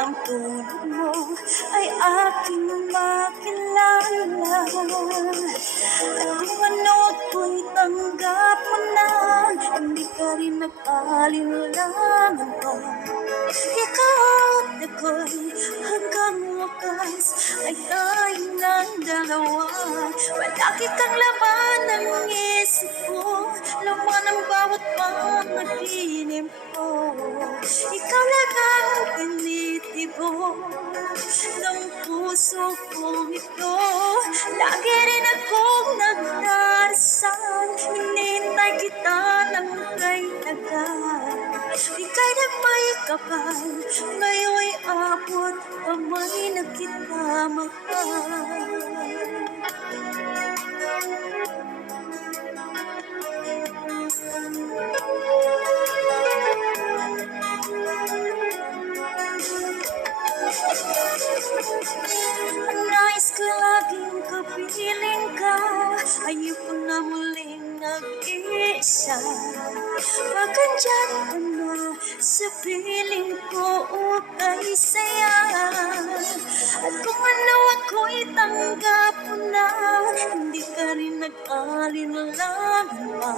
ang tulog mo ay aking makilala. At kung ano ko'y tanggap mo na, hindi ka rin nag-alinlangan pa. Ikaw at ako'y hanggang wakas ay tayong ng dalawa. Palagi kang laman ng isip ko, laman ng bawat panaginip ko. Ikaw lang ang tinitibok ng puso kong ito. Lagi rin akong nagdarasal, hinintay kita ng kay tagal. Ika'y na may kapal, ngayon'y abot kamay na kita mahal. Nais ko laging kapiling ka, ayoko na muling nag-iisa. Pagkandyan ka na sa piling ko, ukay saya. At kung ano ako'y tanggap mo na, hindi ka rin nag-alinlangan pa.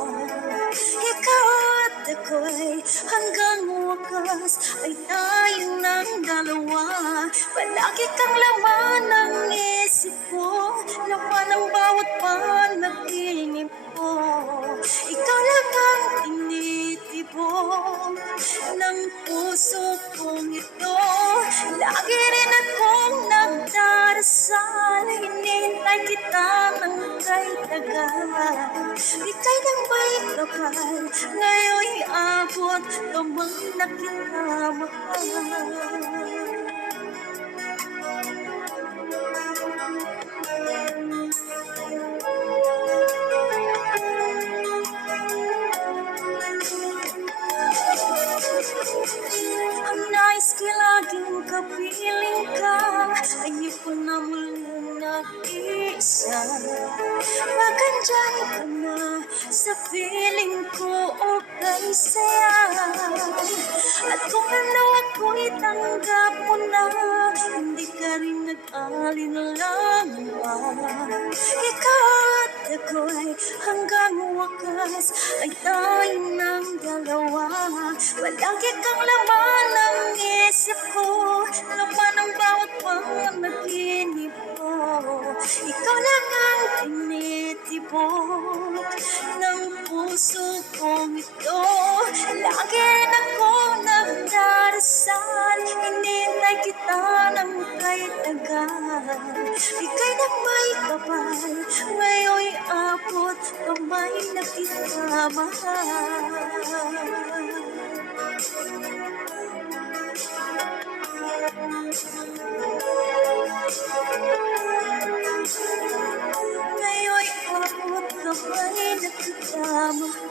Ikaw at ako'y hanggang wakas ay tayong ng dalawa. Palagi kang laman ng isip ko, laman ng bawat panaginip ko. Ikaw lang ang tinitibok ng puso kong ito. Lagi rin akong nagdarasal, hinintay kita ng kay tagal. Ika'y nang may kapal, ngayon'y abot kamay na kita mahal. Ang nais ko laging kapiling ka, ayoko na muling nag-iisa. Pagkandyan ka na sa piling ko, okay saya. At kung ano ako'y tanggap mo na, hindi ka rin nag-alinlangan pa. Ikaw at ako'y hanggang wakas ay tayong ng dalawa. Palagi kang laman ng isip ko, laman ng bawat panaginip ko. Ikaw lang ang tinitibok ng puso kong ito. Lagi rin akong nagdarasal, hinintay kita ng kay tagal. Ika'y na may kapal, ngayon'y abot kamay na kita mahal. Ngayon'y abot kamay na kita mahal.